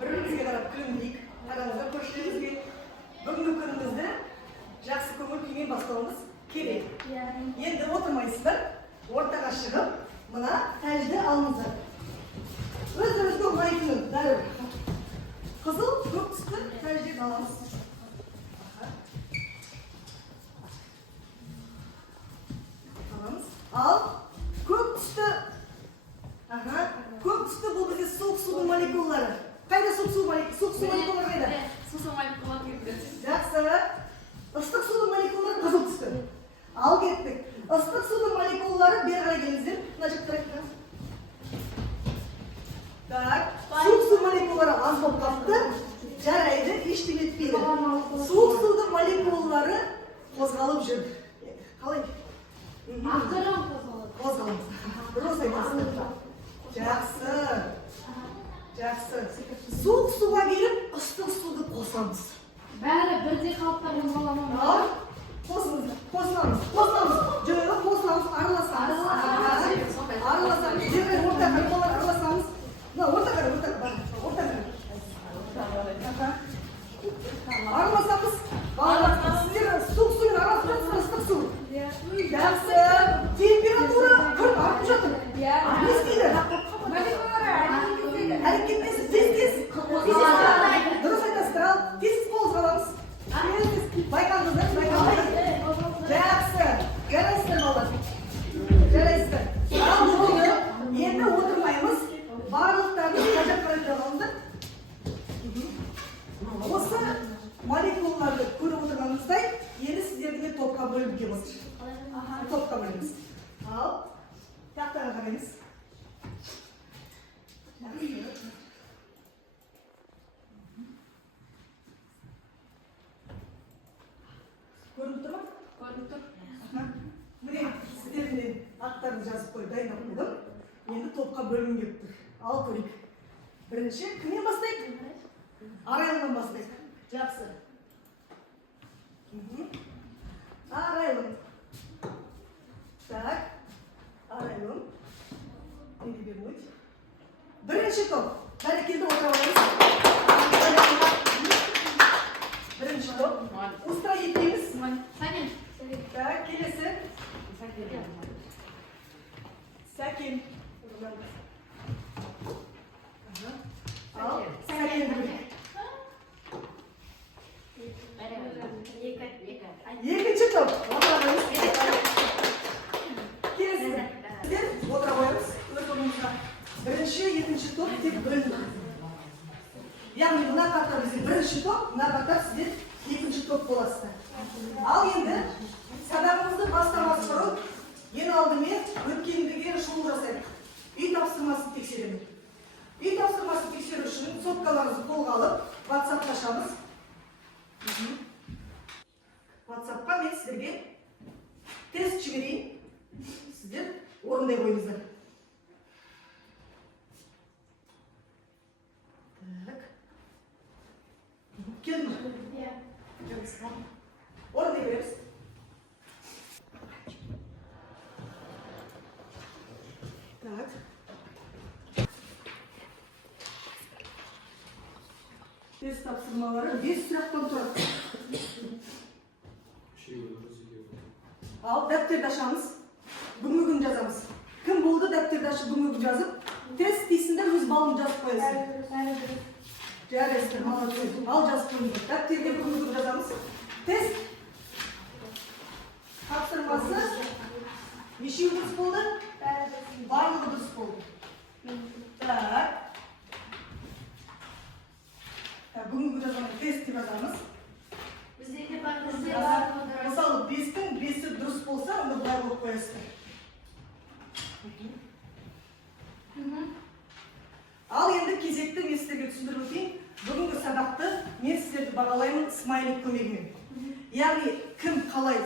Бір-бірімізге қарап күлімдейік. Арамызда көршілерімізге бүгінгі күнімізді жақсы көңіл күймен бастауымыз керек. Енді отырмайсыздар, ортаға шығып, мына тәжді алыңыздар. Өз-өзіңізге ұнайтын дәрі. Қызыл, көк түсті тәжді аламыз. Ал көк түсті бұл бізде суық судың молекулалары. Қайда суық су молекулалары қайда? Суық молекулалар кетті. Жақсы. Ыстық судың молекулалары қызыл түсті. Ал кеттік. Ыстық судың молекулалары бері қарай келіңіздер. Мына жақ тұрайық. Так, суық су молекулалары аз болып қалыпты. Жарайды, ештеңе етпейді. Суық судың молекулалары қозғалып жүр. Қалай? Қозғалымыз. Дұрыс айтасың. Жақсы. Жақсы. Суық суға келіп, ыстық суды қосамыз. Бәрі бірдей қалыпта қозғаламыз. Қосыңыз. Жойылып қосыламыз, араласамыз. Жерге ортаға араласамыз. Ортаға. Араласамыз. Сіздер суық судың арасында ыстық су. Жақсы. Температура күрт артып жатыр. Не істейді? Әрекеттесіз, тез. Дұрыс айтасыздар, ал тез қозғаламыз. Байқадыңыздар. Жақсы. Жарайсыздар балалар. Жарайсыздар. Ал бүгінгі енді отырмаймыз. Барлықтарды қажап қарай тұрғанымыздар. Осы молекулаларды көріп отырғанымыздай, енді сіздердің топқа бөліп келеміз. Топқа бөліміз. Ал, тақтаға қараймыз. Көрініп тұр ма? Көрініп тұр. Міне, сіздердің аттарын жазып қойып дайындап қойдым. Енді топқа бөлім келіп тұр. Ал көрейік. Бірінші, кімнен бастайық? Арайлымнан бастайық. Жақсы. Арайлым. Так. Арайлым. Перевернуть. Бірінші топ. Бәрекелді отыра аламыз. Бірінші топ. Устроить дейміз. Сәкен. Так, келесі. Сәкен. Ал, сәкен бөлік. Екінші топ. Отыра қойыңыз. Келесі. Сіздер отыра қойыңыз. Өз орныңызға. Бірінші, екінші топ тек бөлінді. Яғни мына қатар бізде бірінші топ, мына қатар сіздер екінші топ боласыздар. Ал енді сабағымызды бастамас бұрын ең алдымен өткендіге шолу жасайық. Үй тапсырмасын тексереміз. Үй тапсырмасын тексеру үшін соткаларыңызды қолға алып, WhatsApp-қа ашамыз. WhatsApp-қа мен сіздерге тест жіберейін. Сіздер орындай қойыңыздар. Так. Келді ме? Орындай береміз. Так. Тест тапсырмалары 5 сұрақтан тұрады. Ал дәптерді ашамыз. Бүгінгі күн жазамыз. Кім болды дәптерді ашып бүгінгі күн жазып, тест дейсінде өз балын жазып қоясың. Жарайсыздар, молодец. Ал жазып қойыңыздар. Дәптерге бүгінгі күн жазамыз. Тест тапсырмасы нешеу дұрыс болды? Барлығы дұрыс болды. Так. Бүгінгі жазамыз, тест деп жазамыз. Мысалы, 5-тің 5-і дұрыс болса, онда бұлай болып қоясыздар. Ал енді кезекті мен сіздерге түсіндіріп өтейін. Бүгінгі сабақты мен сіздерді бағалаймын смайлик көмегімен. Яғни, кім қалай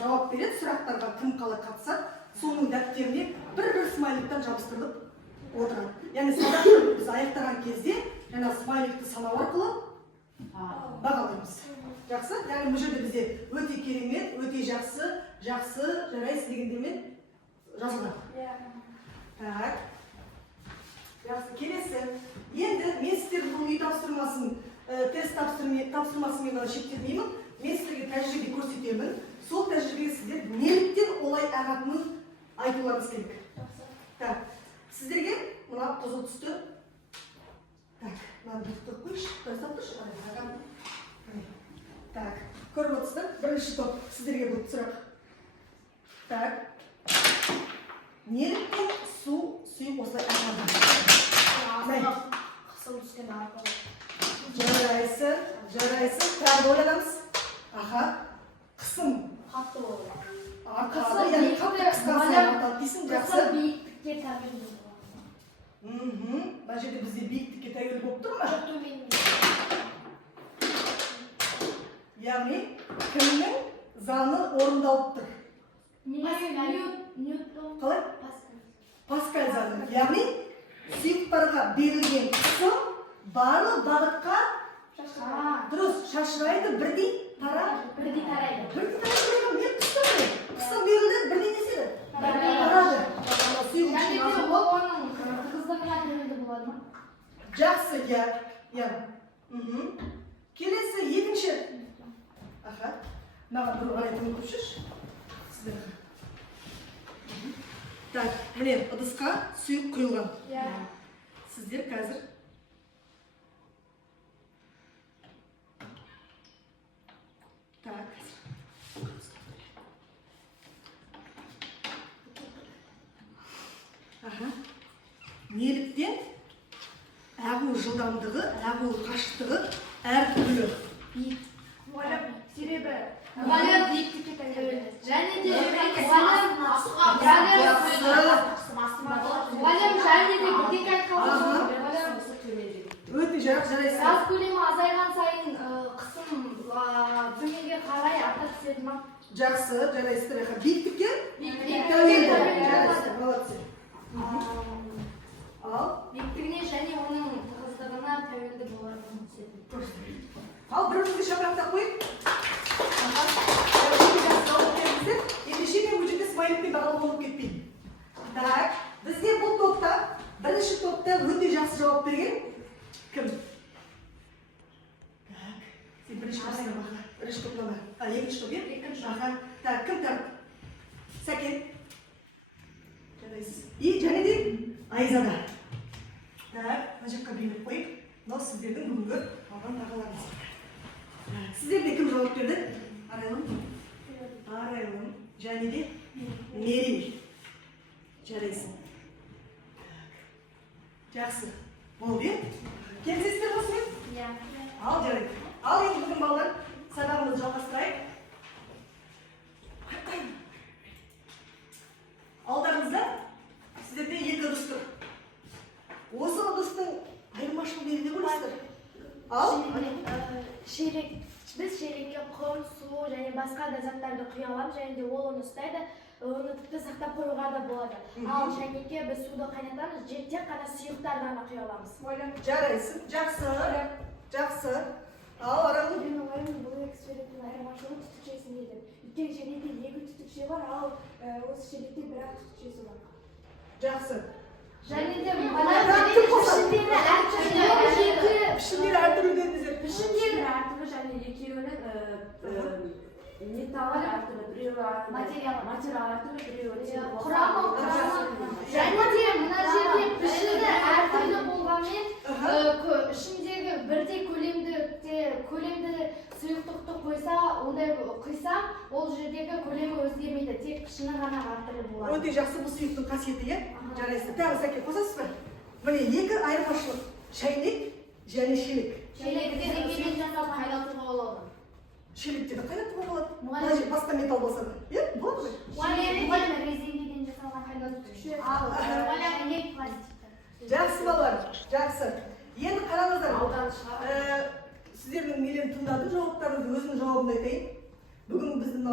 жауап береді, сұрақтарға кім қалай қатысады, соның дәптеріне бір-бір смайликтен жабыстырылып отырады. Яғни, сабақты біз аяқтаған кезде, жаңа смайликті санау арқылы бағалаймыз. Жақсы? Яғни, бұл жерде бізде өте керемет, өте жақсы, жарайсыз дегендермен жазылады. Так. Жақсы, келесі. Енді мен сіздердің бұл үй тапсырмасын, тест тапсырмасымен ғана шектелмеймін. Мен сіздерге тәжірибе көрсетемін. Сол тәжірибеге сіздер неліктен олай ағатынын айтуларыңыз керек. Так, сіздерге мына қызыл түсті. Так, мынаны бұқтырып қойшы, қойсап тұршы. Так, көріп отырсыздар, бірінші топ сіздерге бұл сұрақ. Так, неліктен сұйық осылай ағады? Қысым түскен арқылы. Жарайсың, тағы ойланамыз. Аха, қысым. Қатты болды. Арқасы, яғни қатты қысқасы артады дейсің, жақсы. Қысым биіктікке тәуелді болады. Мына жерде бізде биіктікке тәуелді болып тұр ма? Жоқ, төмен. Яғни, кімнің заңы орындалып тұр? Ньютон. Қалай? Паскаль заңы. Яғни, сұйықтарға берілген қысым барлық бағытқа дұрыс шашырайды, бірдей тарайды. Бірдей тарайды. Бірдей тарайды, не қысым не? Қысым берілді, бірдей неседі? Тарады. Және де ол оның тығыздығына тәуелді болады ма? Жақсы, я. Келесі, екінші. Аха, маған бір ғана айтымын көпшіш. Сіздер. Так, міне, ыдысқа сұйық құйылған. Сіздер қазір так. Аха. Неліктен ағу жылдамдығы, ағу қашықтығы әртүрлі. Себебі мұғалім биіктікке тәуелді. Және де мұғалім және де бірдей айтқалы. Өте жарайсың. Газ көлемі азайған сайын қысым төменге қарай арта түседі ма? Жақсы, жарайсыздар. Биіктікке тәуелді. Жарайсыздар, молодцы. Ал Биіктігіне және оның тығыздығына тәуелді болады. Ал бірімізді шапырақтап қойып. Ендеше мен бұл жерде смайликпен бағалы болып кетпейін. Так, бізде бұл топта, бірінші топта өте жақсы жауап берген кім? Так, сен бірінші топсына баға. Бірінші топлама. Екінші топ, е? Екінші. Так, кім тарт? Сәкен. Жарайсыз. И және де Айзада. Так, мына жаққа беріп қойып. Мынау сіздердің бүгінгі алған бағаларыңыз. Сіздерде кім жауап берді? Арайлым, және де Мерей. Жарайсың. Жақсы. Болды, е? Келісесіздер осымен? Ал, жарайды. Ал, енді бүгін балалар сабағымызды жалғастырайық. Алдарыңызда сіздерде екі ыдыс тұр. Осы ыдыстың айырмашылығы неде көресіздер? Ал, Біз шелекке құм, су және басқа да заттарды құя аламыз, және де ол оны ұстайды, оны тіпті сақтап қоюға да болады. Ал шәйнекке біз суды қайнатамыз, тек қана сұйықтарды ғана құя аламыз. жарайсың. Жақсы. Ал, Арайлым. Бұл эксперименттің айырмашылығы түтікшесінде еді. Өйткені шелекте екі түтікше бар, ал осы шелекте бір-ақ түтікшесі бар. Жақсы. Және де Пішіндері әртүрлі дедіңіздер. Пішіндері әртүрлі және екеуінің металлы әртүрлі, біреуі материал әртүрлі, біреуі құрамы. Және де мына жерде пішіні әртүрлі болғанмен ішіндегі бірдей көлемді сұйықтықты қойса, ондай құйса, ол жердегі көлемі өзгермейді, тек пішіні ғана әртүрлі болады. Өте жақсы бұл сұйықтың қасиеті, е? Жарайсың. Тағы Сәкен қосасыз ба? Міне екі айырмашылық. Шәйнек және шелек. Шелекте резинеден жасалған қайнатуға болады. Шелекте де қайнатуға болады. Мына жер басқа металл болса да. Е, болады ғой? Мұғалім резинеден жасалған қайнатушы. Ал шәйнек пластикті. Жақсы балалар, жақсы. Енді қараңыздар. Сіздердің нелерін тыңдадым, жауаптарыңызды өзімнің жауабымды айтайын. Бүгін біздің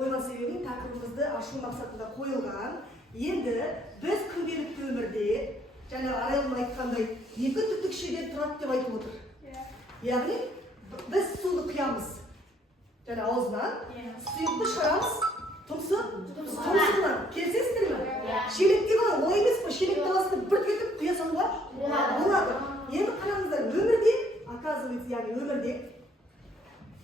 қойған себебім тақырыбымызды ашу мақсатында қойылған. Енді біз күнделікті өмірде, және Арайлым айтқандай, екі түтікшеден тұрады деп айтып отыр. Яғни біз суды құямыз. Және аузынан сұйықты шығарамыз, тұмсығынан. Келісесіздер ме? Шелекте қалай, олай емес қой. Шелек даласында бір кетіп құя салуға болады. яғни өмірде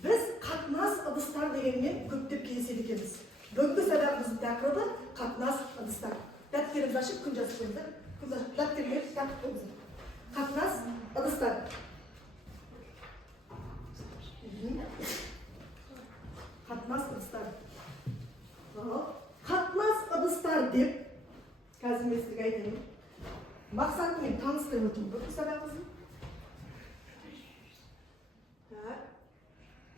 біз қатынас ыдыстар дегенмен көптеп кездеседі екенбіз. Бүгінгі сабағымыздың тақырыбы қатынас ыдыстар. Дәптерімізді ашып күн жазып қойыңыздар. Дәптерге тақырып қойыңыздар. Қатынас ыдыстар. Қатынас ыдыстар. Қатынас ыдыстар деп қазір мен сізге айтайын. Мақсатымен таныстырып өтейін бүгінгі сабағымыздың.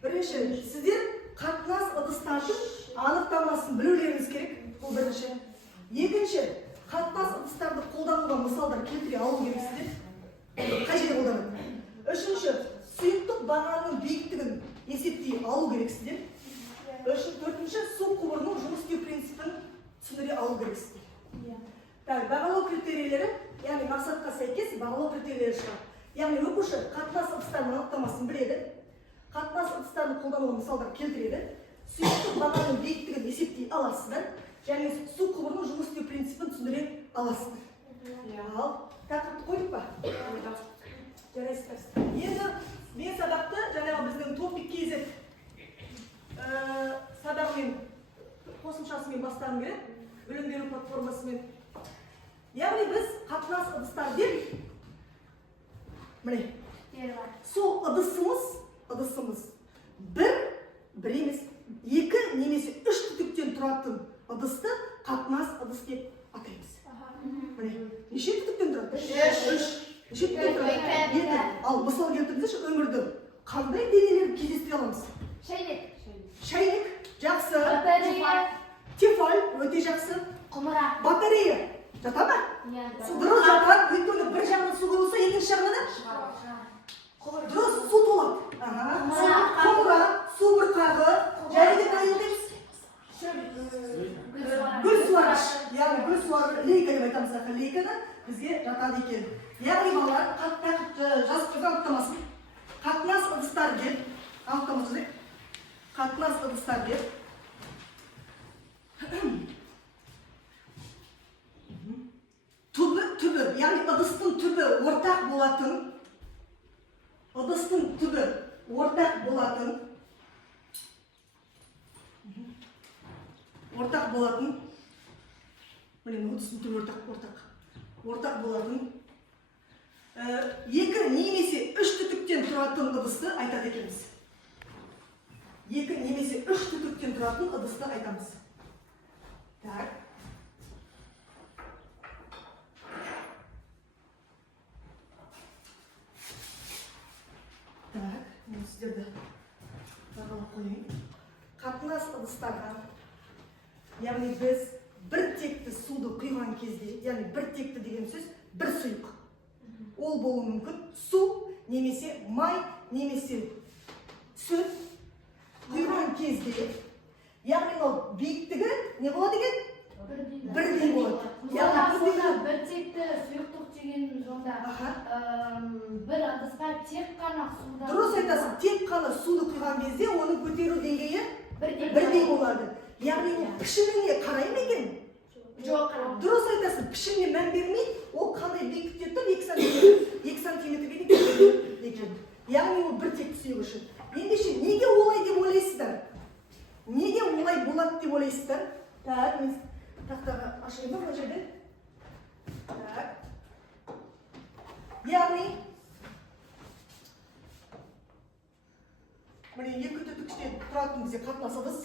Бірінші, сіздер қатынас ыдыстардың анықтамасын білулеріңіз керек. Бұл бірінші. Екінші, қатынас ыдыстарды қолдануға мысалдар келтіре алу керексіздер. Қай жерде қолданады? Үшінші, сұйықтық бағанының биіктігін есептей алу керексіздер. Төртінші, су құбырының жұмыс істеу принципін түсіндіре алу керексіздер. Бағалау критерийлері, яғни мақсатқа сәйкес бағалау критерийлері шығады. Яғни оқушы қатынас ыдыстарының анықтамасын біледі. Қатынас ыдыстарын қолдануға мысалдар келтіреді. Сұйықтық бағаның биіктігін есептей аласыздар. Және су құбырының жұмыс істеу принципін түсіндіре аласыздар. Ал, тақырыпты қойдық па? Жарайсыздар. Енді мен сабақты жаңағы біздің Топик KZ сабағымен қосымшасымен бастағым келеді. Білім беру платформасымен. Яғни біз қатынас ыдыстар деп міне сол ыдысымыз бір емес, екі немесе үш түтіктен тұратын ыдысты қатынас ыдыс деп атаймыз. Міне, неше түтіктен тұрады? Үш. Неше түтіктен тұрады? Екі. Ал мысал келтіріңізші, өмірді қандай денелерді кездестіре аламыз? Шайнек, жақсы. Батарея. Тефаль, өте жақсы. Құмыра. Батарея. Жата ма? Дұрыс жатады. Өйткені бір жағынан су болса, екінші жағынан дұрыс су толады. Құмыра, су бұрқағы, және де қай дейміз? Гүл суарғыш. Яғни гүл суарғыш лейка деп айтамыз. Лейканы бізге жатады екен. Яғни балалар жазып қойған анықтамасын. Қатынас ыдыстар деп анықтамасы деп. Қатынас ыдыстар деп. Түбі, яғни ыдыстың түбі ортақ болатын. Ыдыстың түбі ортақ болатын. Ортақ болатын. Міне, ыдыстың түбі ортақ болатын. Екі немесе үш түтіктен тұратын ыдысты айтады екенбіз. Екі немесе үш түтіктен тұратын ыдысты айтамыз. Так. Мен сіздерді бағалап қойайын. Қатынас ыдыстарға, яғни біз бір текті суды құйған кезде, яғни бір текті деген сөз бір сұйық. Ол болуы мүмкін су, немесе май, немесе сүт құйған кезде, яғни ол биіктігі не болады екен? Бірдей болады. Бір текті сұйықтық деген сонда бір ыдысқа тек қана суды. Дұрыс айтасың, тек қана суды құйған кезде оның көтеру деңгейі бірдей болады. Яғни ол пішіміне қарай ма екен? Жоқ. Дұрыс айтасың, пішіміне мән бермей, ол қандай биіктікте тұр? 2 сантиметрге екен. Яғни ол бір текті сұйық үшін. Ендеше неге олай деп ойлайсыздар? Неге олай болады деп ойлайсыздар? Так, мен тақтаға ашайын ба бұл жерде? Так. Яғни міне екі түтіктен тұратын бізде қатынас ыдыс.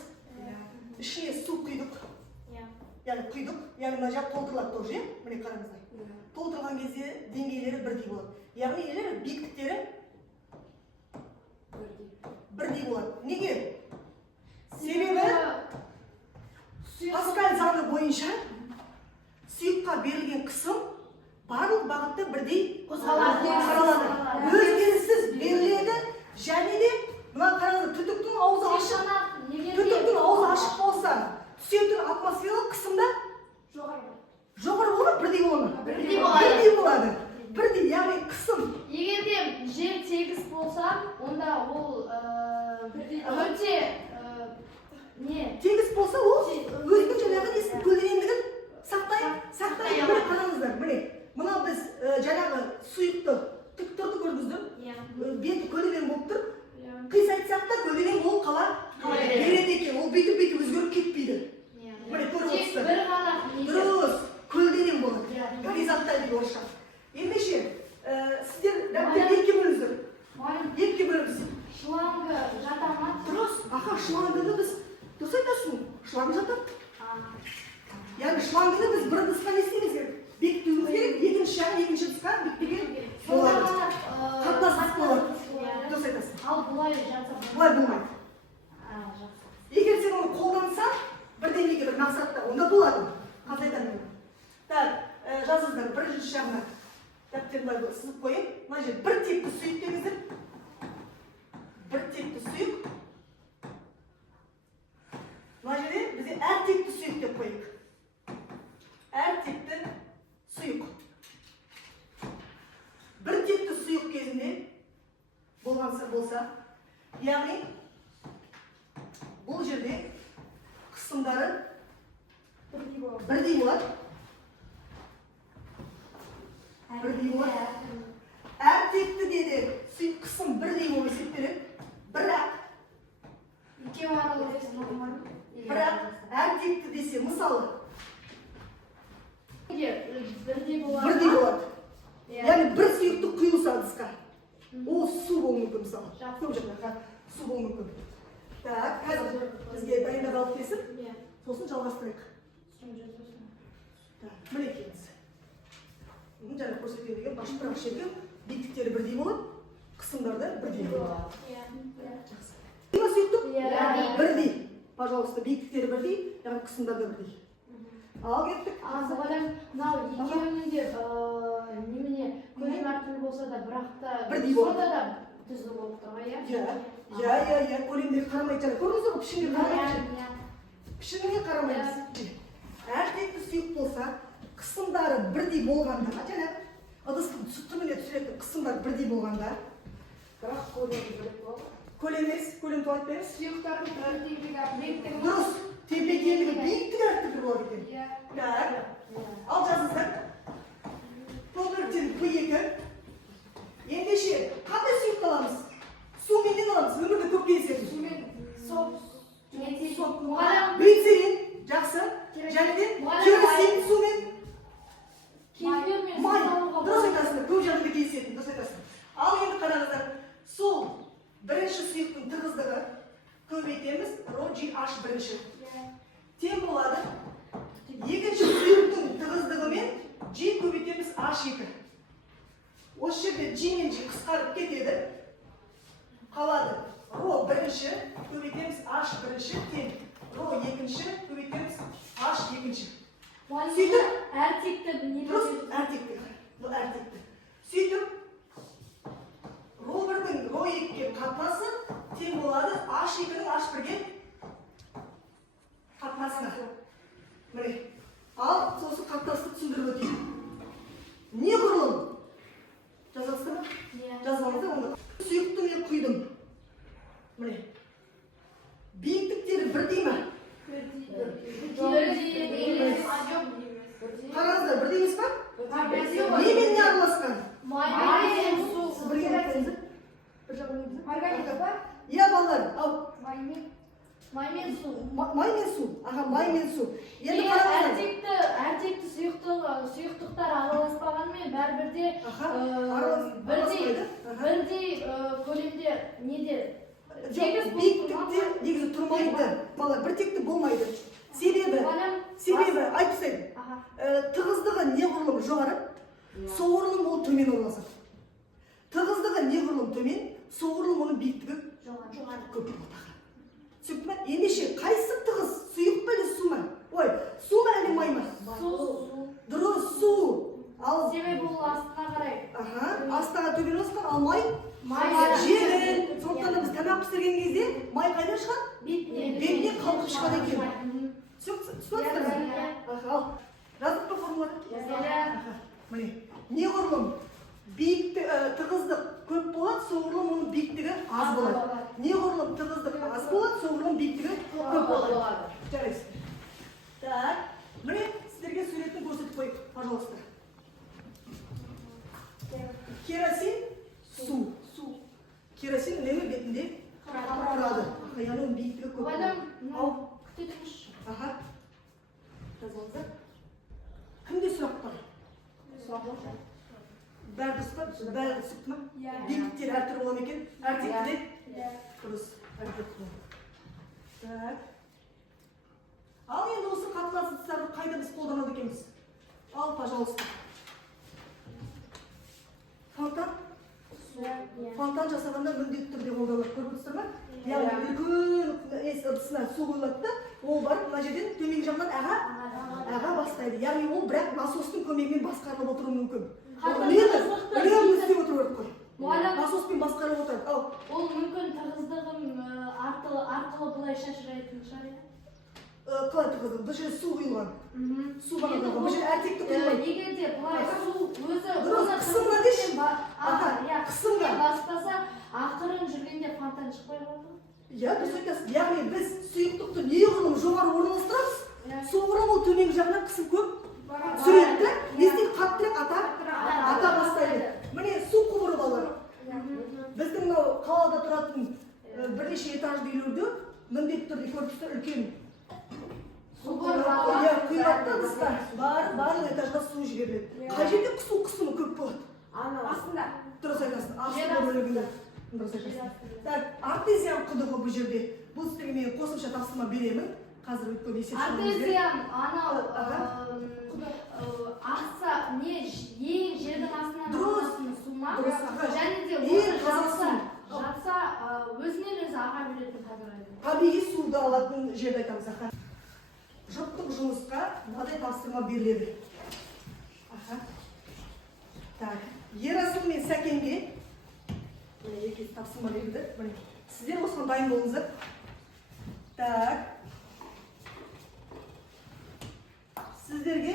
Ішіне су құйдық. Яғни құйдық. Яғни мына жақ толтырылады тоже. Міне қараңыздар. Толтырған кезде деңгейлері бірдей болады. Яғни биіктіктері бірдей болады. Неге? Себебі Паскаль заңы бойынша сұйыққа берілген қысым барлық бағытта бірдей қаралады. Өзгеріссіз беріледі, және де мына қараңыздар, түтіктің аузы ашық. Түтіктің аузы ашық болса, түсетін атмосфералық қысымда жоғары болады, бірдей болады. Бірдей болады. Бірдей, яғни қысым. Егер де жер тегіс болса, онда ол өте тегіс болса, ол өзінің жаңағы несін көлденеңдігін сақтайды. Міне қараңыздар, мына біз жаңағы сұйықты тік тұрды көрдіңіздер. Беті көлденең болып шлангыны біз дұрыс айтасың, шланг жатады. Яғни шлангыны біз бір ыдысқа не істейміз керек? Бекітуіміз керек, екінші жағын екінші ыдысқа бекітуге болады. Қатынас болады. Дұрыс айтасың. Ал бұлай жатса Бұлай болмайды. Егер сен оны қолдансаң, бірдеңеге бір мақсатта, онда болады. Қазір айтамын. Так, жазыңыздар, бірінші жағына дәптер былай сызып қойып, мына жер бір текті сұйық деңіздер. Бір текті сұйық. Мына жерде бізде әр текті сұйық деп қойық. Әр текті сұйық. Бір текті сұйық кезінде болса, яғни бұл жерде қысымдары бірдей болады. Бірдей болады. Әр текті деді сұйық қысым бірдей болып есептеледі. Бірақ әр текті десе, мысалы, бірдей бірдей болады. Яғни бір сұйықтық құйылса ыдысқа. Ол су болуы мүмкін, мысалы. Көп жағдайда су болуы мүмкін. Так, қазір бізге дайындап алып келсін. Сосын жалғастырайық. Міне келіңіз. Жаңа көрсеткен башқа бірақ жерге биіктіктері бірдей болады, қысымдары бірдей болады. Жақсы. Сұйықтық? Бірдей. Пожалуйста, биіктіктері бірдей, яғни қысымдары бірдей. Ал кеттік. Мұғалім, мынау екеуінің де немене көлем әртүрлі болса да, бірақ та бірдей болады. сонда да түзу болып тұр ғой, Иә, көлемдері қарамайды. Жаңа көрдіңіз ғой, пішінге қарамайды. Пішінге қарамайды. Әр текті сұйық болса, қысымдары бірдей болғанда, жаңағы ыдыстың түбіне түсіретін қысымдар бірдей болғанда, бірақ көлем емес, көлем туалет емес. Сұйықтардың бірдейлігі, Дұрыс, тепе-теңдігі биіктігі әртүрлі болады екен. Так, ал жазыңыздар. P1-тен P2. Ендеше, қандай сұйықты аламыз? Сумен нені аламыз? Өмірде көп кездеседі. Глицерин, жақсы. Және де керосин сумен. Май, дұрыс айтасыңдар, көп жағдайда кездесетін, дұрыс айтасың. Ал енді қараңыздар, сол бірінші сұйықтың тығыздығы көбейтеміз, ρGH бірінші. Тең болады. Екінші сұйықтың тығыздығымен G көбейтеміз H2. Осы жерде G мен G қысқарып кетеді. Қалады. Ро бірінші көбейтеміз H бірінші тең. Ро екінші көбейтеміз H екінші. Сөйтіп, дұрыс, әртекті. Бұл әртекті. Сөйтіп, ро бірдің ро екіге қатынасы тең болады H2-ның H1-ге қатынасына. Міне. Ал сосын қатынасты түсіндіріп өтейін. Неғұрлым? Жазасыздар ма? Жазбаңыздар онда. Сұйықты мен құйдым. Міне. Биіктіктері бірдей ма? Қараңыздар, бірдей емес па? Немен не араласқан? Иә, балалар, ал. Май мен су. Май мен су. Аға, май мен су. Әртекті сұйықтықтар араласпағанмен бәрібірде бірдей көлемде неде? Биіктікте негізі тұрмайды. Балалар, бір текті болмайды. Себебі, айтып тастайын. Тығыздығы неғұрлым жоғары, соғұрлым ол төмен орналасады. Тығыздығы неғұрлым төмен, соғұрлым оның биіктігі жоғары көп болады. Түсінікті ме? Ендеше қайсы тығыз, сұйық па әлде су ма? Ой, су ма әлде май ма? Дұрыс, су. Себебі ол астына қарай. Астына төмен орналасқан, ал май? Жеңіл. Сондықтан да біз тамақ пісірген кезде май қайдан шығады? Бетіне қалқып шығады екен. Түсінесіздер ме? Ал, жаздық па формуланы? Міне, неғұрлым тығыздық көп болады, соғұрлым оның биіктігі аз болады. Неғұрлым тығыздық аз болады, соғұрлым биіктігі көп болады. Жарайсыз. Так, міне сіздерге суретін көрсетіп қойып, пожалуйста. Керосин, су. Керосин үнемі бетінде тұрады. Яғни биіктігі көп болады. Аха. Жазыңыздар. Кімде сұрақ бар? Бәрі дұрыс па? Бәрі түсікті ма? Биіктіктері әртүрлі болады екен? Әртектіде? Дұрыс. Әртекті болады. Так. Ал енді осы қатқыл ыдыстарды қайда біз қолданады екенбіз? Ал, пожалуйста. Фонтан. Фонтан жасағанда міндетті түрде қолданылады. Көріп отырсыздар ма? Яғни үлкен ыдысына су құйылады да, ол барып мына жерден төменгі жағынан аға бастайды. Яғни ол бірақ насостың көмегімен басқарылып отыруы мүмкін. Үнемі істеп отыру керек қой. Насоспен басқарылып отырады. Ал. Ол мүмкін тығыздығым арқылы былай шашырайтын шығар. Қалай тығыздық? Бұл жерде су құйылған. Су бағандағы. Бұл жерде әртекті құйылған. Егер де былай су өзі қысымға деші. Қысымға баспаса, ақырын жүргенде фонтан шықпай қалады. Иә, дұрыс айтасыз. Яғни біз сұйықтықты неғұрлым жоғары орналастырамыз, соғұрлым ол төменгі жағынан қысым көп сүреді, естен қаттырақ ата бастайды. Міне су құбыры балалар. Біздің мынау қалада тұратын бірнеше этажды үйлерде міндетті түрде көрдіңіздер үлкен су құйылады ыдысқа, барлық этажға су жіберіледі. Қай жерде су қысымы көп болады? Астында. Дұрыс айтасың. Астында бөлігінде. Так, артезиан құдығы бұл жерде. Бұл істерге мен қосымша тапсырма беремін. Қазір өткен артезиан анау ақса не ең жердің астынан алынатын су ма? Және де оны жатса өзінен өзі аға беретін табиғи. Табиғи суды алатын жерді айтамыз. Жұптық жұмысқа мынадай тапсырма беріледі. Так, Ерасыл мен Сәкенге екесі тапсырма берді. Сіздер осыған дайын болыңыздар. Так. Сіздерге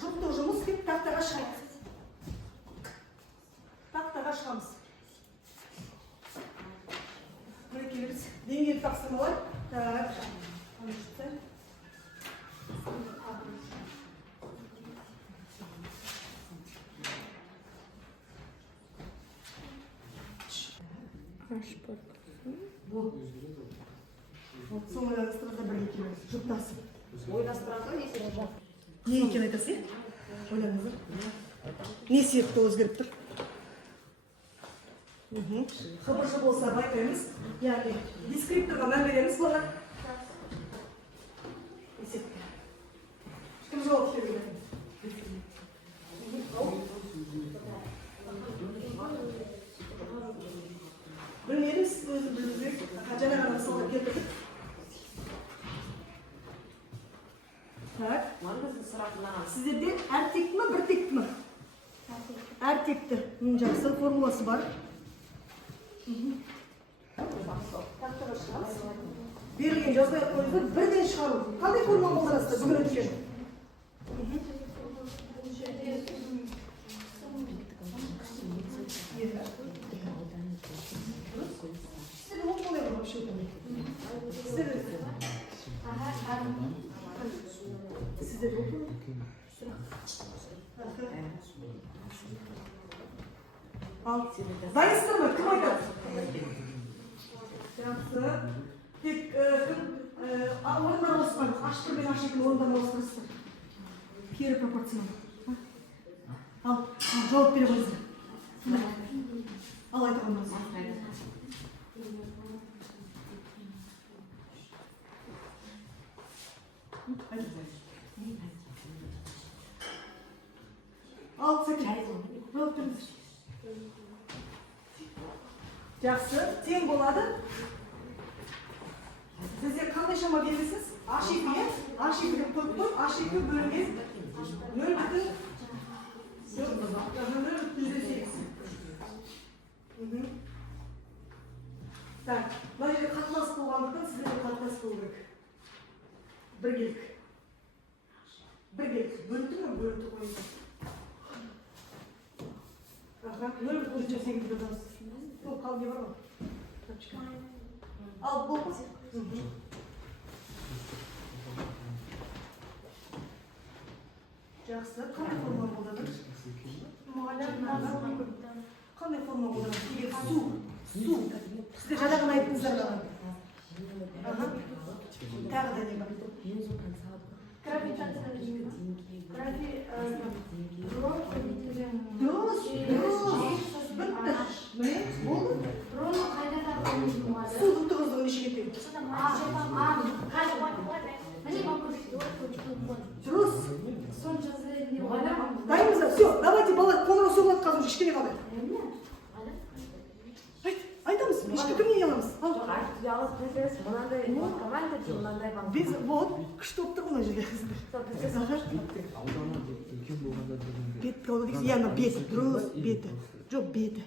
жұптық жұмыс деп тақтаға шығамыз. Тақтаға шығамыз. Келеміз. Деңгейлі тапсырмалар. Так. Соны ойланыстырғанда бірге келеміз. Жұптасып. Не екен айтасың? Ойланыңыздар. Не себепті өзгеріп тұр? Хабаршы болса байқаймыз. Яғни дескрипторға мән береміз бұлар. Есепті. Кім жауап береді? Білмедім, сіз өзі білуіңіз керек. Жаңа ғана мысалға келтірдік. Так. Сіздерде әртекті ме, біртекті ме? Әртекті. Жақсы формуласы бар. Берілген жазбай қойыңыздар, бірден шығару. Қандай формула қолданасыздар бүгін өткен? Сіздер ол қолай бар вообще өтемейді. Сіздер ол қолай? Ал, дайынсыздар ма? Кім айтады? Жақсы. Тек орындар ауысқан, H1 мен H2 орындар ауысқансыздар. Кері пропорционал. Ал, жауап бере қойыңыздар. Ал, айта қойыңыз. Ал, Сәкен. Жауап беріңіздер. Жақсы, тең болады. Сіздер қандай шама бересіз? H2-ге, H2-ге қойып қой, H2 бөлінген 0,8. Так, мына жерде қатынас болғандықтан сіздерде қатынас болу керек. Біргелік. Бөлінді ме? Бөлінді қойыңыздар. 0,8 жазамыз. Ол қалды бар ма? Ал бұл. Жақсы. Қандай форма қолданыр? Қандай форма қолданыр? Егер су. Сіздер жаңағын айттыңыздар ғана. Тағы да не бар? Гравитация дейміз. Дұрыс, бітті. Міне, болды. Роны қайда табылуы болады? Судың тығыздығы неше кетеді? Дұрыс. Дайынбыз ба? Все, давайте балалар қоңырау соғылады қазір кішкене қалды. Айтамыз, кімнен ұяламыз? Без, вот, күшті болып тұр мына жерде. Бет қалды дейсіз? Иә, бет, дұрыс, беті. Жоқ, беті.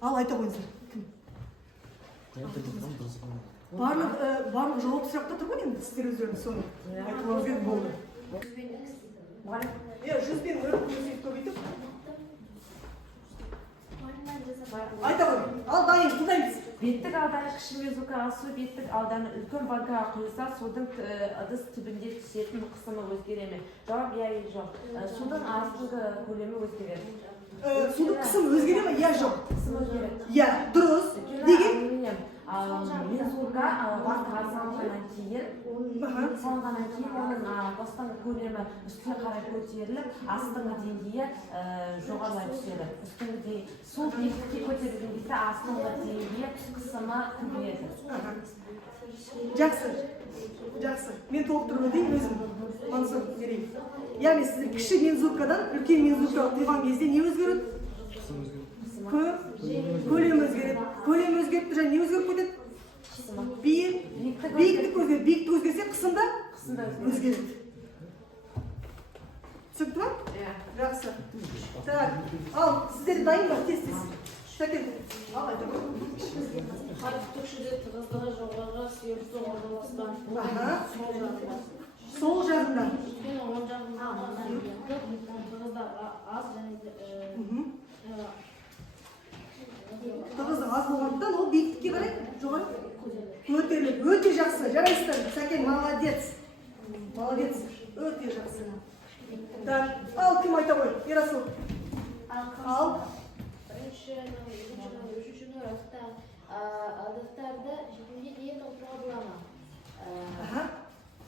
Ал, айта қойыңыздар. Барлық жауап сұрақта тұр ғой енді, сіздер өздеріңіз соны айтуыңыз керек болды. 100-бен көбейтіп. Айта қой, ал дайын, тыңдаймыз. Беттік ауданы кіші мезука су беттік ауданы үлкен банкаға құйылса, судың ыдыс түбінде түсетін қысымы өзгере ме? Жауап иә, жоқ. Судың астыңғы көлемі өзгереді. Судың қысымы өзгере ме? Иә, жоқ. Қысымы өзгереді. Иә, дұрыс. Деген? Мезука банкаға салынғаннан кейін, оның бастыңғы көлемі үстіне қарай көтеріліп, астыңғы деңгейі жоғарылай түседі. Су биіктікке көтерілген кезде астыңғы деңгейі қысымы көбейеді. Жақсы. Жақсы. Мен толықтырып өтейін өзім. Мансұр берейін. Яғни сіздер кіші мензуркадан үлкен мензуркаға құйған кезде не өзгереді? Көлем өзгереді. Көлем өзгеріп және не өзгеріп кетеді? Биіктік өзгереді. Биіктік өзгерсе қысымда өзгереді. Түсінікті ма? Жақсы. Так, ал сіздер дайын ба? Тез. Сәкен. Ал айта қой. Қарықтық жүзде тығыздығы жоғарғы сүйірсі орналасқан. Сол жағында. Өйткені оң жағында тығыздығы аз және Тығыздық аз болғандықтан ол биіктікке қарай жоғары көтеріледі. Өте жақсы. Жарайсыздар. Сәкен, молодец. Молодец. Өте жақсы. Так, ал кім айта қой? Ерасыл. Ал. Үшінші ыдыстарды жетімге дейін толтыруға бола ма?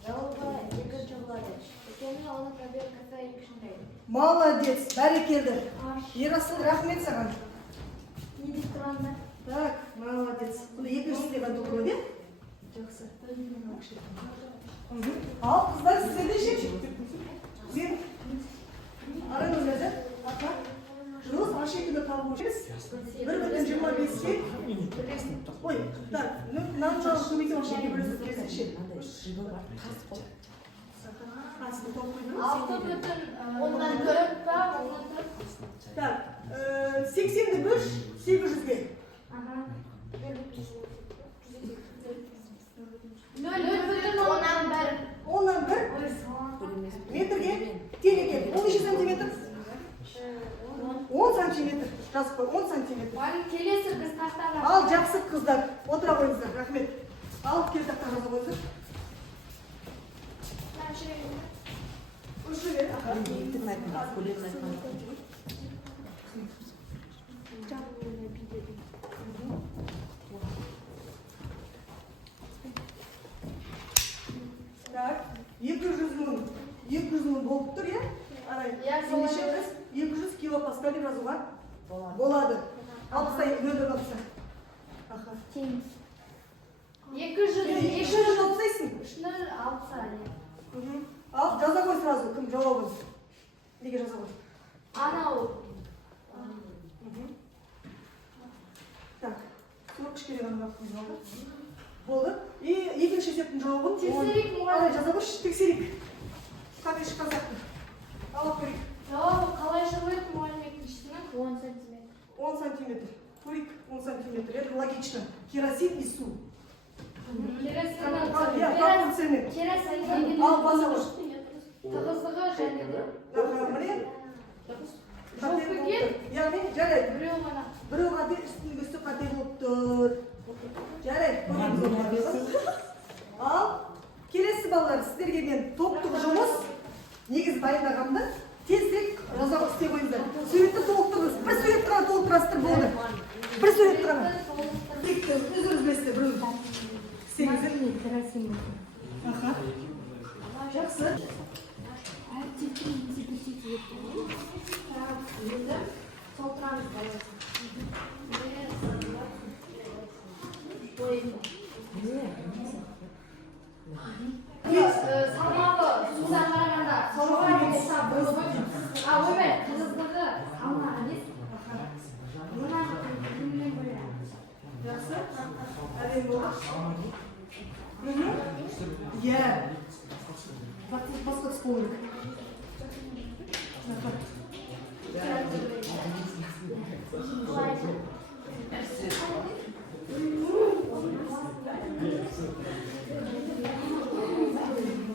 Жауабы екінші болады. Өйткені оның пробиркасы екіншіндей. Молодец. Бәрекелді. Ерасыл, рахмет саған. Не деп тұрғанда? Так, молодец. Бұл екіншісінде ғана толтыру, не? Жақсы. Ал, қыздар, сіздерде ше? Сен араңызда ақа. Жылыз ашекілді табу үшіңіз. 1,25-ке. Ой, так, мынаны жағын көмейте ашеке бөлісіп келсе ше. 6,4. Так, 80-ді бөш 800-ге. 0,1. Оннан бір метрге тең екен. 12 сантиметр? 10 сантиметр. Жазып қой, 10 сантиметр. Келесі біз тақтаға. Ал, жақсы қыздар. Отыра қойыңыздар, рахмет. Ал, кел тақтаға жаза қойыңыздар. Үш жібер. Так, 200 мың болып тұр, е? Арай, 200 килопаскаль деп жазуға болады. Алпыстай, нөлдер алпыстай. Аха. 200 алпыстайсың? Ал, жаза қой сразу, кім жауабын? Неге жаза қой? Анау. Так, сұрақ кішкере ғана қойып болды. И екінші есептің жауабын Тексерейік мұғалім. Арай, жаза қойшы, тексерейік. Қандай шыққан заттың? Алып көрейік. Жауабы қалайша қойып мұғалім екіншісінің? 10 сантиметр. 10 сантиметр. Көрейік, 10 сантиметр. Это логично. Керосин и су. Керосин. Ал, баса қош. Тығыздығы және де. Міне. Жоқ Яғни, жарайды. біреу ғана. Біреу қате үстіңгі үсті қате болып тұр. Жарайды. Ал, келесі балалар, сіздерге мен топтық жұмыс негіз дайындағанды тезірек жазаға істеп қойыңыздар. Суретті толықтырыңыз. Бір сурет қана толықтырасыздар болды. Бір сурет қана. Өзіңіз білесіздер, біреу. керосин. керосин. Аха. Жақсы. салмағы судан қарағанда салмағы болса болып ойбай тығыздығы салмағы емес Жақсы. Әдемі болды. Иә. Басқа түс болу керек.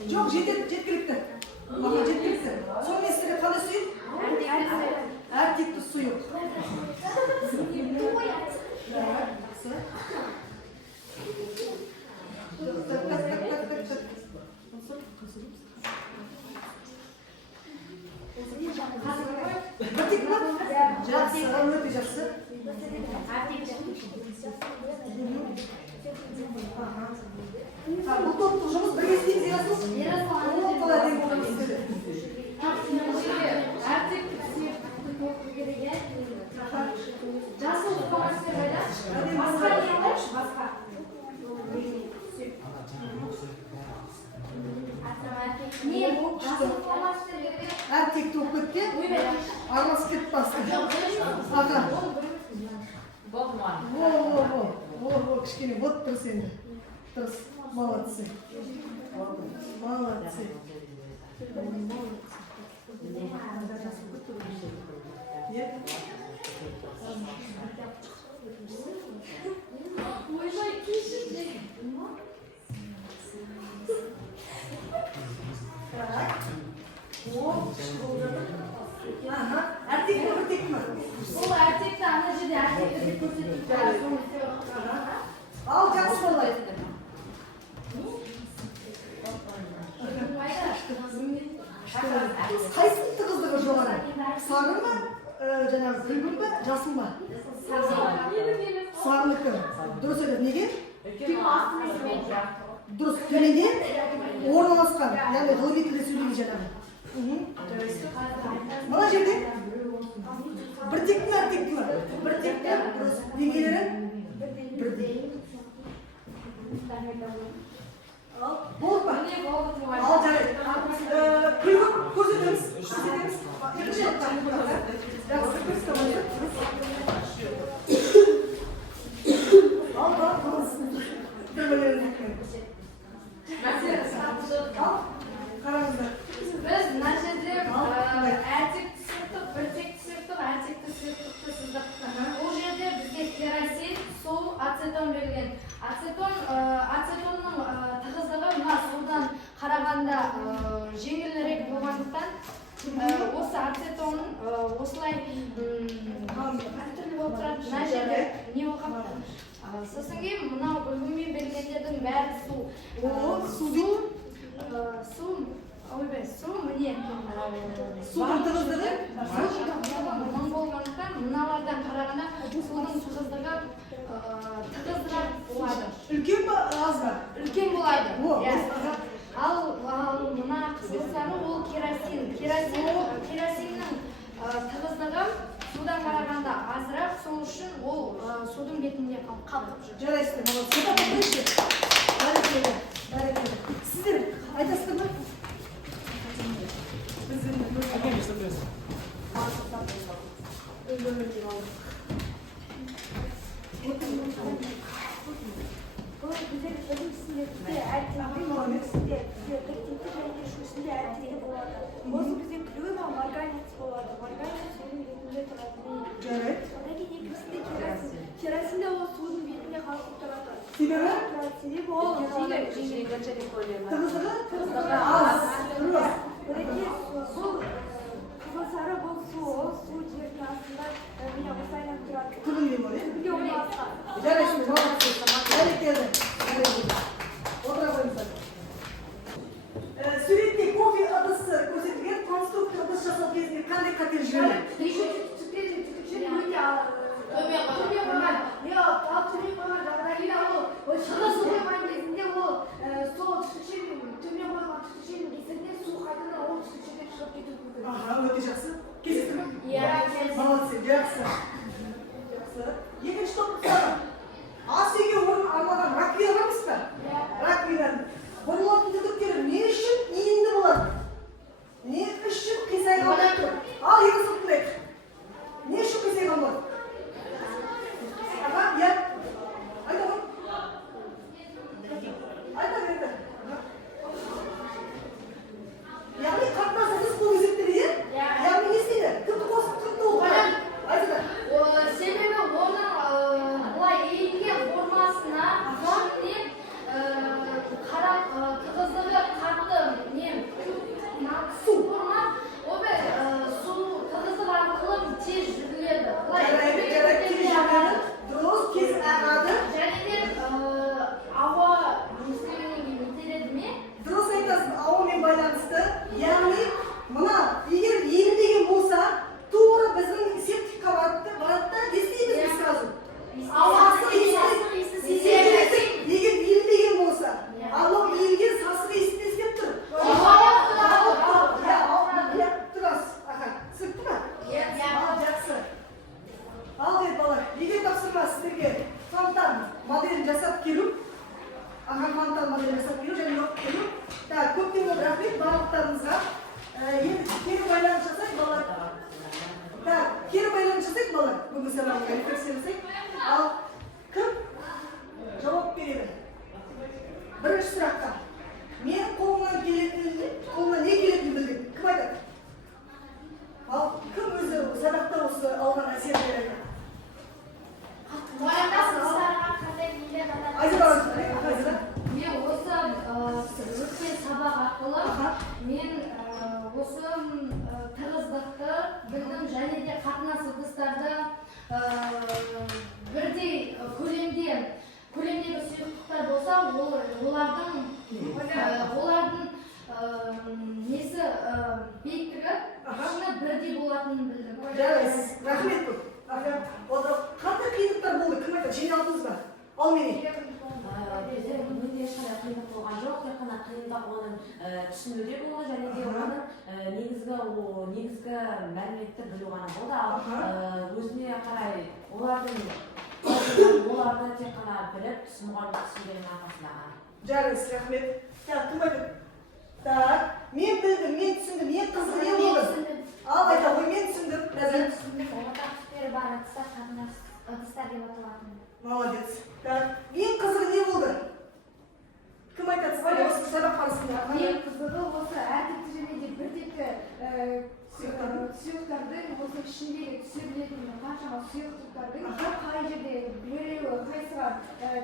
Жоқ, жеткілікті. Маған жеткілікті. Сол месіге қандай сұйық? Әртекті сұйық. Біртек ма? Жақсы, өте жақсы. Бұл топтық жұмыс бірге істейміз дейсіз? Ол қалай әдемі болып істеді. жасыл басқа Әртекті оқып кеткен, араласып кетіп басты. Аға. Во, кішкене, вот тұрыс енді. Тұрыс, молодцы. Молодцы. Әртек ме, біртек ме? ол әртекті ана жерде әртекті деп көрсетіп Ал жақсы болай. Қайсының тығыздығы жоғары? Сары ма, жаңағы күлгін ба, жасыл ма? Сарыныкі. Дұрыс еді. Неге? Дұрыс. Төменде орналасқан. Яғни ғылыми тілде сөйлейді жаңағы. Мына жерде біртекті ме, әртекті ме? Біртекті. Дұрыс. Деңгейлері? Бірдей. Болды ма? Ал жарайды. Күлгін көрсетеміз. Екінші жақтан. Жақсы көрсетеміз. Ал бар, қылысың. Түрмелерін еткен. Ал, қараңыздар. біз мына жерде әртекті сұйықтық, біртекті сұйықтық, әртекті сұйықтықты сыздық. Ол жерде бізге керосин, су, ацетон берілген. Ацетонның тығыздығы мына судан қарағанда жеңілірек болғандықтан осы ацетон осылай әртүрлі болып тұрады. Мына жерде не болған? Сосын кейін мынау үлгімен берілгендердің бәрі су. Су міне Судың тығыздығы? мың болғандықтан мыналардан қарағанда судың тығыздығы тығыздырақ болады. Үлкен ба, аз ба? Үлкен болады. О, ал мына қызыл сары ол керосин. Керосиннің тығыздығы судан қарағанда азырақ, сол үшін ол судың бетінде қалқып жүр. жарайсыздар, молодцы. Суда покрыши. Бәрекелді. Сіздер айтасыздар ма? Осы бізде күлі ма марганец болады. Марганец судың бетінде тұрады. Жарайды. Одан кейін екіншісінде керосин. Керосин де ол судың бетінде қалқып тұрады. Себебі? Себебі ол Тығыздығы? Az. Дұрыс. Мінекей бұл қызыл сары бұл су. Ол су жердің астында міне осы айнап тұрады. Түбінде ма, Түбінде орналасқан. жарайсыздар, молодцы. Бәрекелді. Отыра қойыңыздар. Суретте кофе ыдысы көрсетілген, конструктор ыдыс жасау кезінде қандай қатер жүреді? Төбе қойған жағдайда ол шығыс қойған кезінде ол жақсы. Жақсы. Екінші топ сұрағым. Ас үйге орын арналған раковина бармыз ба? Раковинаның бұрылатын түтіктері не үшін иінді болады? Не үшін қисайған болады? Ал екі сұқтылайық. Не үшін қисайған болады? Аға, иә. Айта ғой. Айта берді. Яғни қатынас ыдыс бұл өзектері, иә? Яғни не істейді? Кімді қосып, кімді оқырады? Айтады. Себебі оның былай иілген формасына ішінде тығыздығы қатты су форма, су тығыздығы арқылы тез жүріледі. Жарайды, тез жүреді, дұрыс, тез ағады. Және де ауа нетеледі ме? Дұрыс айтасың, ауамен байланысты. Яғни, мына егер иілмеген болса, тура біздің септикқа барады да, естейміз біз сразу. Егер иілмеген болса, ал ол иілген сасық естімес деп тұр. Тұрас, аға, түсінікті ма? Ал, жақсы. Ал деді балар, егер тапсырма сіздерге фонтан моделін жасап келу, фонтан моделін жасап келу және оқып келу. Көптен көп рахмет барлықтарыңызға. Енді кері байланыс жасайық балар. Кері байланыс жасайық балар. Бүгін сабағына рефлексия жасайық. Ал кім жауап береді? Бірінші сұраққа. Мен қолымнан не келетінін білдім. Кім айтады? Ал кім өзі сабақта осы алған әсерлер айтады? Мен осы өткен сабақ арқылы мен осы тығыздықты білдім және де қатынас ыдыстарды бірдей көлемдегі сұйықтықтар болса, олардың несі биіктігі ішіне бірдей болатынын білдім. Жарайсыз, рахмет көп. Қандай қиындықтар болды? Кім айтады? Жеңе алдыңыз ба? Ал мені. Бізде өте ешқандай қиындық болған жоқ, тек қана қиындық оның түсінуде болды және де оның негізгі мәліметті білу ғана болды. Ал өзіне қарай оларды тек қана біліп, мұғалім түсінгеннің арқасында. Жарайсыз, рахмет. Кім айтады? Мен білдім, мен түсіндім, ең қызығы не болды? Ал айта ғой, мен түсіндім. Мен түсіндім, ортақ түстері бар ыдыстар қатынас ыдыстар деп аталатын. Молодец. Ең қызығы не болды? Кім айтады сіздерге осы сабақ барысында? Ең қызығы осы әртекті және де біртекті сұйықтардың осы ішіндегі түсірілетін қаншама сұйықтықтардың қай жерде біреуі қайсыға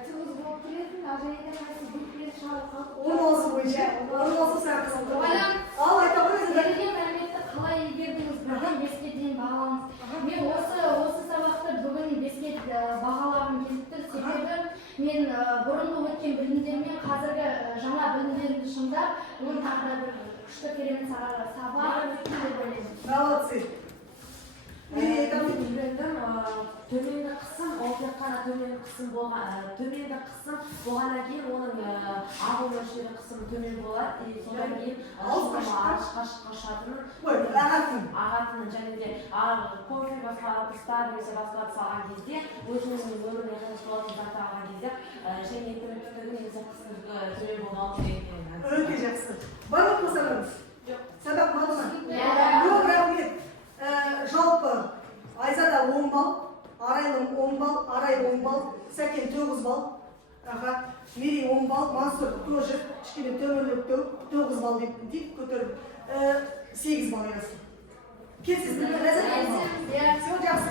тығыз болып келетін, және де қайсы бөтпен шығарып қалып Орналасу бойынша. Орналасу саған қызылды. Ал айта ғой өзіңді. Берілген мәліметті қалай игердіңіз? Бірден 5-ке дейін бағалаңыз. Мен осы сабақты бүгін 5-ке бағалағым келіп тұр. Себебі мен бұрынғы өткен білімдермен қазіргі жаңа білімдерімді шыңдап, оның тағы бір күшті керемет сабақ өтті деп ойлаймын. Молодцы. Үйрендім, төменгі қысым, ол тек қана төменгі қысым болғаннан кейін оның ағу мөлшері қысымы төмен болады. Содан кейін алысқа шығатынын, ағатынын және де кофе басқа ыдыстар немесе басқа ыдыс алған кезде өзінің өміріне қажет болатын заттар алған кезде және түтігі немесе қысымдығы төмен болмауы керек. Өте жақсы. Барлық қосарыңыз? Сабақ болды ма? Көп рахмет. Жалпы Айзада 10 балл, Арайлым 10 балл, Арай 10 балл, Сәкен 9 балл, Мери 10 балл, Мансұр тоже кішкене төмендеп 9 балл деп көтеріп 8 балл яғысы. Келсіз, ләззат болыңыз. Жақсы,